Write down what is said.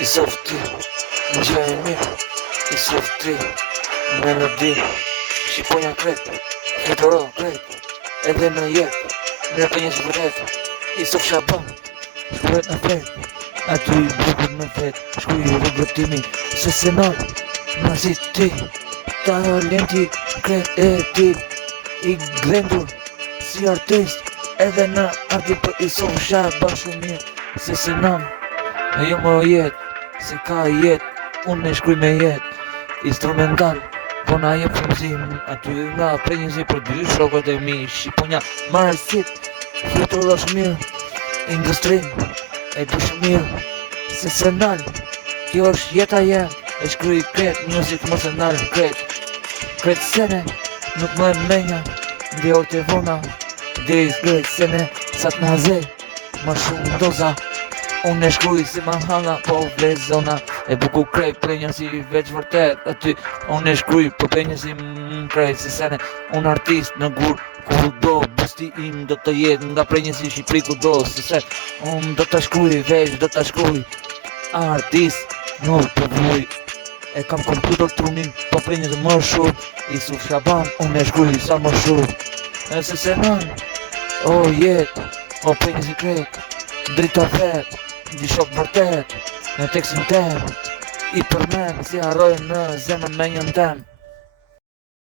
I softi, në gjë e mirë, i softi, melodi, shqiponja krejt, fletoro krejt, edhe në jetë, në rëpenjës vërret, i sof Shaban, shkuret në flet, aty i bukur në flet, shkuj i rëgëtimi, se se noj, në si ti, talenti krejt e ti, i glendur, si artist, edhe në arti për i sof Shaban shumë mirë, se se noj, e jo më jetë, se ka jetë, unë e shkruj me jetë, instrumental, po na jep frymëzim, aty nga prenjësi për dy shokët e mi, shqiponja marësit, fletoro shumë mirë, industrin, e du shumë mirë, se se nalë, kjo është jeta jem, e shkruj kret, music mos e nalë, kret sene, nuk më e menja, ndi orë të vona, dhe i kret sene, sa të nazej, ma shumë doza, unë e shkruj si ma hanga, po vle zona, e buku krej prenja si veç vërtet, aty unë e shkruj, po prenja si krej si sene, unë artist në gur, ku do, busti im do të jetë, nga prenja si Shqipri ku do, si se, unë do të shkruj, veç do të shkruj, artist, nuk të vuj, e kam kompjutor trunin, po prenja si më shumë, i sof Shaban, unë e shkruj sa më shumë, e se se nën, o jetë, o prenja si krejt, drita vet, di shok vërtet, në tekstin tem, i përmen si harroj në zemën me njën tem.